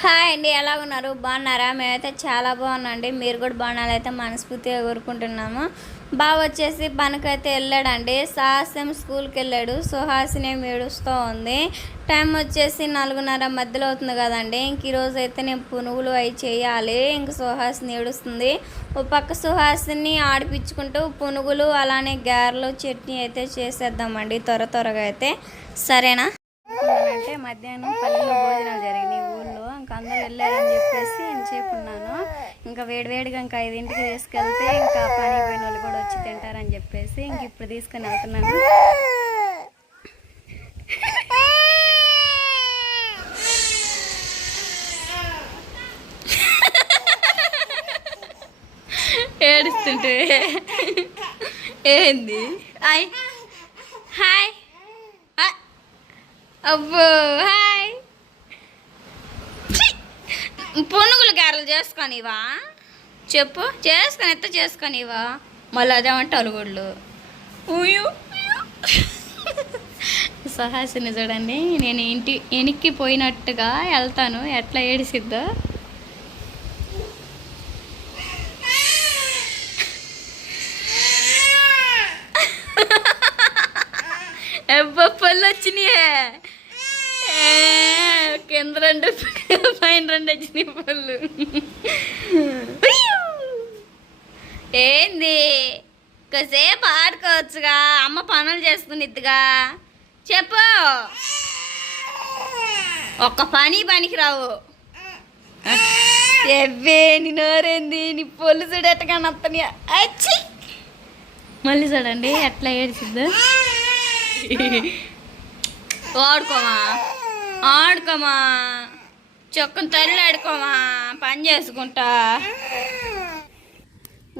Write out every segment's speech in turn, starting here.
Hi అండి ఎలా ఉన్నారు? బాగున్నారా? మేమైతే చాలా బాగున్నాండి మీరు కూడా బాగున్నారైతే మనస్ఫూర్తిగా కోరుకుంటున్నాము. బావ వచ్చేసి పనికైతే వెళ్ళాడండి. సాహస్యం స్కూల్కి వెళ్ళాడు. సుహాసిని ఏడుస్తూ ఉంది. టైం వచ్చేసి నాలుగున్నర మధ్యలో అవుతుంది కదండి. ఇంక ఈరోజు అయితే నేను పునుగులు అవి చేయాలి. ఇంక సుహాసిని ఏడుస్తుంది. ఓ పక్క సుహాసిని ఆడిపించుకుంటూ పునుగులు అలానే గారెలు చట్నీ అయితే చేసేద్దామండి. త్వర త్వరగా అయితే. సరేనా? అంటే మధ్యాహ్నం పల్లెలో భోజనాలు జరిగినాయి. ఇంకా అందరూ వెళ్ళారని చెప్పేసి ఎంతసేపు ఉన్నాను ఇంకా వేడివేడిగా ఇంకా ఐదింటికి తీసుకెళ్తే ఇంకా పని పోయిన వాళ్ళు కూడా వచ్చి తింటారని చెప్పేసి ఇంక ఇప్పుడు తీసుకొని వెళ్తున్నాను. ఏడుస్తుంటే? ఏంది? హాయ్. హాయ్. అబ్బో హాయ్! పునుగులు గారెలు చేసుకొనివా? చెప్పు. చేసుకొని ఎత్త చేసుకొనివా? మళ్ళీ అదేమంటే అలుగుళ్ళు ఊయు సహాసిని చూడండి నేను ఇంటి వెనక్కి పోయినట్టుగా వెళ్తాను. ఎట్లా ఏడిసిద్దో? అబ్బా పళ్ళు వచ్చినాయే. కింద రెండు పైన రెండు వచ్చినాయి పళ్ళు. ఏంది? కాసేపు ఆడుకోవచ్చుగా. అమ్మ పనులు చేసుకునిద్దిగా చెప్పు. ఒక్క పని పనికి రావు ఎవ్వే నీ నోరేంది? నీ పొల్లు చూడు ఎట్టగా నత్తని అచ్చి మళ్ళీ చూడండి ఎట్లా ఏడ్చిద్దు. ఆడుకోమా ఆడుకోమా. చొక్కను తల్లి ఆడుకోమా పని చేసుకుంటా.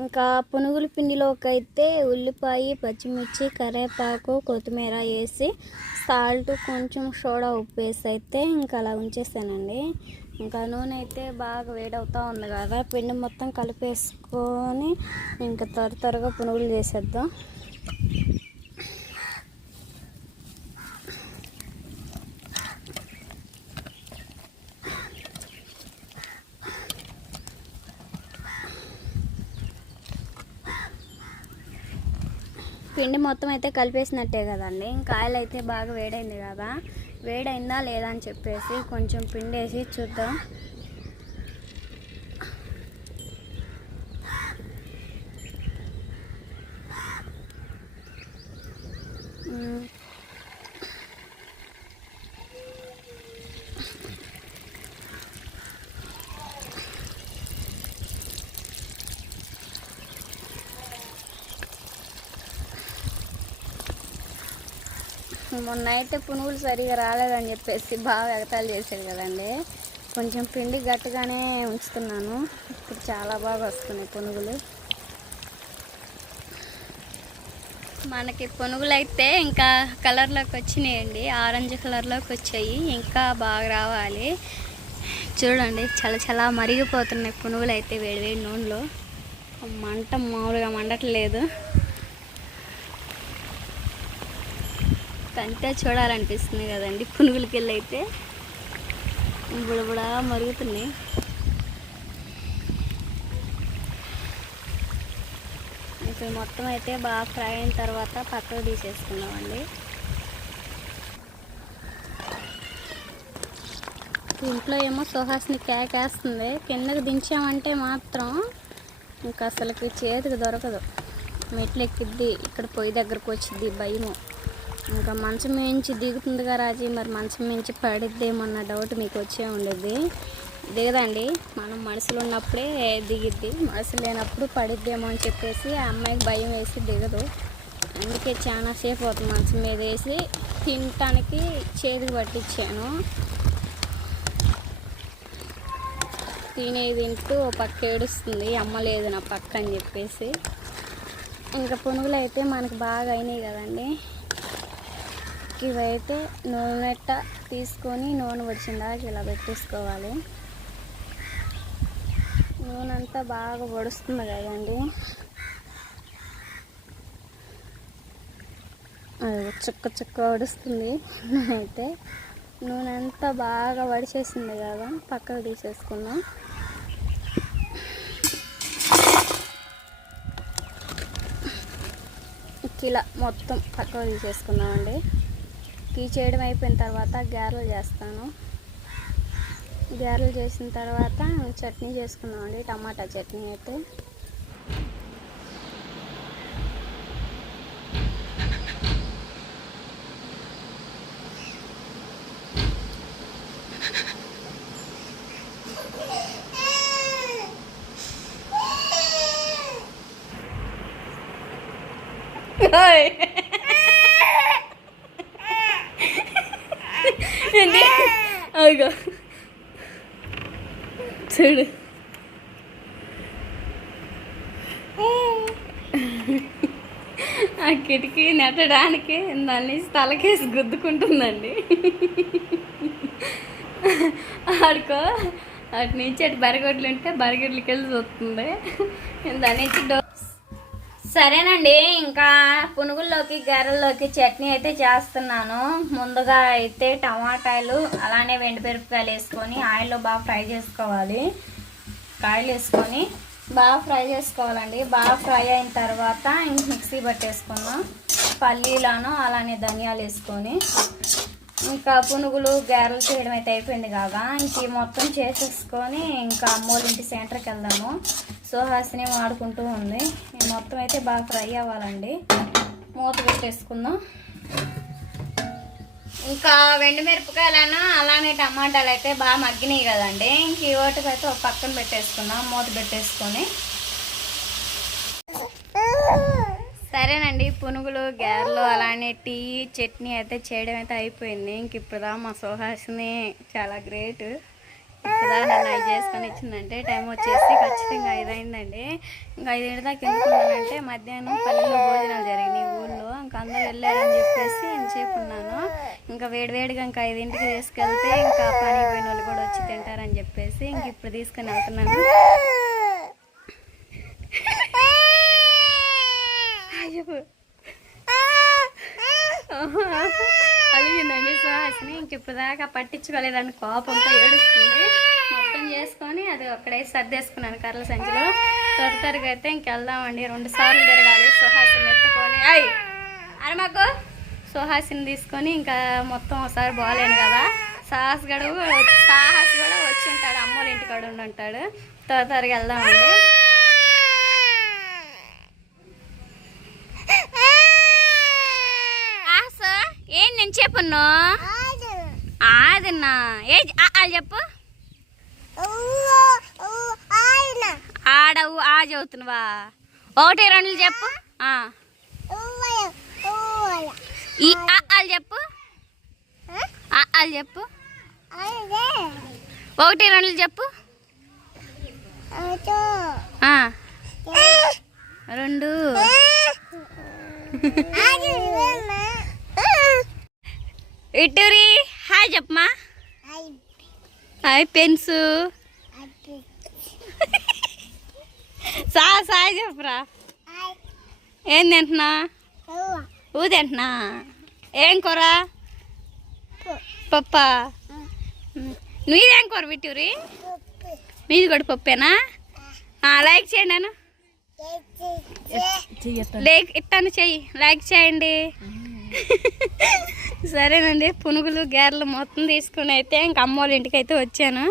ఇంకా పునుగుల పిండిలోకి అయితే ఉల్లిపాయ పచ్చిమిర్చి కరివేపాకు కొత్తిమీర వేసి సాల్ట్ కొంచెం సోడా ఉప్పు వేసి అయితే ఇంకా అలా ఉంచేసానండి. ఇంకా నూనె అయితే బాగా వేడవుతూ ఉంది కదా పిండి మొత్తం కలిపేసుకొని ఇంకా త్వర త్వరగా పునుగులు చేసేద్దాం. పిండి మొత్తం అయితే కలిపేసినట్టే కదండి. ఇంకా ఆయిల్ అయితే బాగా వేడైంది కదా. వేడైందా లేదా అని చెప్పేసి కొంచెం పిండి వేసి చూద్దాం. మ్మ్. మొన్న అయితే పునుగులు సరిగా రాలేదని చెప్పేసి బాగా ఎగతాలు చేశాడు కదండి. కొంచెం పిండి గట్టిగానే ఉంచుతున్నాను. ఇప్పుడు చాలా బాగా వస్తున్నాయి పునుగులు. మనకి పునుగులు అయితే ఇంకా కలర్లోకి వచ్చినాయండి. ఆరెంజ్ కలర్లోకి వచ్చాయి. ఇంకా బాగా రావాలి. చూడండి చాలా చాలా మరిగిపోతున్నాయి పునుగులు అయితే వేడివేడి నూనెలో. మంట మామూలుగా మండట్లేదు. అంతే చూడాలనిపిస్తుంది కదండి. పునుగులకి వెళ్ళి అయితే బుడబుడా మరుగుతున్నాయి ఇప్పుడు మొత్తం అయితే బాగా ఫ్రై అయిన తర్వాత పక్కకు తీసేసుకున్నామండి ఇంట్లో ఏమో సుహాస్ని కేకేస్తుంది కిందకి దించామంటే మాత్రం ఇంకా అసలుకి చేతికి దొరకదు. మెట్లు ఎక్కిద్ది ఇక్కడ పొయ్యి దగ్గరకు వచ్చిద్ది భయము. ఇంకా మంచం మించి దిగుతుందిగా రాజీ. మరి మంచం మించి పడిద్దేమన్న డౌట్ మీకు వచ్చే ఉండేది. దిగదండి మనం మనసులో ఉన్నప్పుడే దిగిద్ది. మనసు లేనప్పుడు పడిద్దేమో అని చెప్పేసి ఆ అమ్మాయికి భయం వేసి దిగదు. అందుకే చాలా సేపు అవుతుంది మంచం మీద వేసి తినటానికి చేతికి పట్టించాను. తినేది తింటూ ఓ పక్క ఏడుస్తుంది అమ్మ లేదు నా పక్క అని చెప్పేసి. ఇంకా పునుగులు అయితే మనకు బాగా అయినాయి కదండి. ఇవైతే నూనెట్ట తీసుకొని నూనె వచ్చిందాక ఇలా పెట్టేసుకోవాలి. నూనె అంతా బాగా వడుస్తుంది కదండి. అది చుక్క చుక్క వడుస్తుంది అయితే నూనె అంతా బాగా వడిచేసింది కదా పక్కకు తీసేసుకుందాం. ఇలా మొత్తం పక్కకు గీ చేయడం అయిపోయిన తర్వాత గారెలు చేస్తాను గారెలు చేసిన తర్వాత చట్నీ చేసుకుందామండి టమాటా చట్నీ అయితే Hi. అగో చూడు. ఆ కిటికీ నెట్టడానికి దాన్ని తలకేసి గుద్దుకుంటుందండి. ఆడుకో. అటు నుంచి అటు బరగొడ్లు ఉంటే బరగడ్లకి వెళ్ళి చూస్తుంది. దాని నుంచి డో సరేనండి ఇంకా పునుగుల్లోకి గారెల్లోకి చట్నీ అయితే చేస్తున్నాను. ముందుగా అయితే టమాటాలు అలానే వెండిమిరపకాయలు వేసుకొని ఆయిల్లో బాగా ఫ్రై చేసుకోవాలి. కాయలు వేసుకొని బాగా ఫ్రై చేసుకోవాలండి. బాగా ఫ్రై అయిన తర్వాత ఇంక మిక్సీ పట్టేసుకున్నాం పల్లీలను అలానే ధనియాలు వేసుకొని. ఇంకా పునుగులు గారెలు చేయడం అయితే అయిపోయింది కాగా ఇంక మొత్తం చేసేసుకొని ఇంకా అమ్మోళ్ళ ఇంటి సెంటర్కి వెళ్దాము. సుహాసిని వాడుకుంటూ ఉంది. మొత్తం అయితే బాగా ఫ్రై అవ్వాలండి. మూత పెట్టేసుకుందాం. ఇంకా వెండి మిరపకాయలను అలానే టమాటాలు అయితే బాగా మగ్గినాయి కదండి. ఇంక ఈ ఓటుకు అయితే ఒక పక్కన పెట్టేసుకుందాం మూత పెట్టేసుకొని. సరేనండి పునుగులు గారెలు అలానే టీ చట్నీ అయితే చేయడం అయితే అయిపోయింది. ఇంక ఇప్పుడు మా సుహాసిని చాలా గ్రేట్. ఇప్పుడుదా నన్ను ఐదు చేసుకొని ఇచ్చిందంటే టైం వచ్చేసి ఖచ్చితంగా ఐదు అయిందండి ఇంకా ఐదేళ్ళ దాకా ఎందుకున్నానంటే మధ్యాహ్నం పల్లెల్లో భోజనాలు జరిగినాయి ఊళ్ళో ఇంకా అందరూ వెళ్ళారని చెప్పేసి ఎంతసేపు ఉన్నాను. ఇంకా వేడివేడిగా ఇంకా ఐదింటికి తీసుకెళ్తే ఇంకా పని పోయిన వాళ్ళు కూడా వచ్చి తింటారని చెప్పేసి ఇంక ఇప్పుడు తీసుకొని వెళ్తున్నాను. సుహాసిని ఇంక ఇప్పటిదాకా పట్టించుకోలేదని కోపంతో ఏడుస్తుంది. మొత్తం చేసుకొని అది అక్కడే సర్దేసుకున్నాను కర్రల సంచిలో. త్వర త్వరగా అయితే ఇంకెళ్దామండి రెండు సార్లు తిరగాలి. సుహాసిని ఎత్తుకొని. అయ్ అని మాకు సుహాసిని తీసుకొని ఇంకా మొత్తం ఒకసారి బాగాలేను కదా. సాహస్ గడు సాహస్ కూడా వచ్చి ఉంటాడు. అమ్మోళ్ళ ఇంటికాడ ఉండి ఉంటాడు. త్వర త్వరగా వెళ్దామండి. ఏం నేను చెప్పును? ఆదన్నా ఏ వాళ్ళు చెప్పు. ఆడవు ఆ చదువుతున్నావా? ఒకటి రెండు చెప్పు. ఆ. ఈ వాళ్ళు చెప్పు. వాళ్ళు చెప్పు. ఒకటి రెండు చెప్పు. రెండు. ఇటూరి హాయ్ చెప్పమా హాయ్ పెన్స్. సా సాయ్ చెప్పురా. ఏం తింటున్నా? ఊ తింటున్నా. ఏం కూర? పప్ప. నువ్వేం కూర బిట్టూరి మీది కూడా పప్పేనా? ఆ, లైక్ చేయండి అను లైక్ ఇట్టాను చెయ్యి లైక్ చేయండి. సరేనండి పునుగులు గారెలు మొత్తం తీసుకుని అయితే ఇంకా అమ్మోళ్ళ ఇంటికి అయితే వచ్చాను.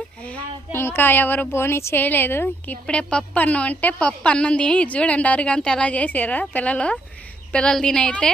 ఇంకా ఎవరు బోని చేయలేదు. ఇప్పుడే పప్పు అన్నం అంటే పప్పు అన్నం తిని చూడండి అరుగంత ఎలా చేసారో పిల్లలు. పిల్లలు తినైతే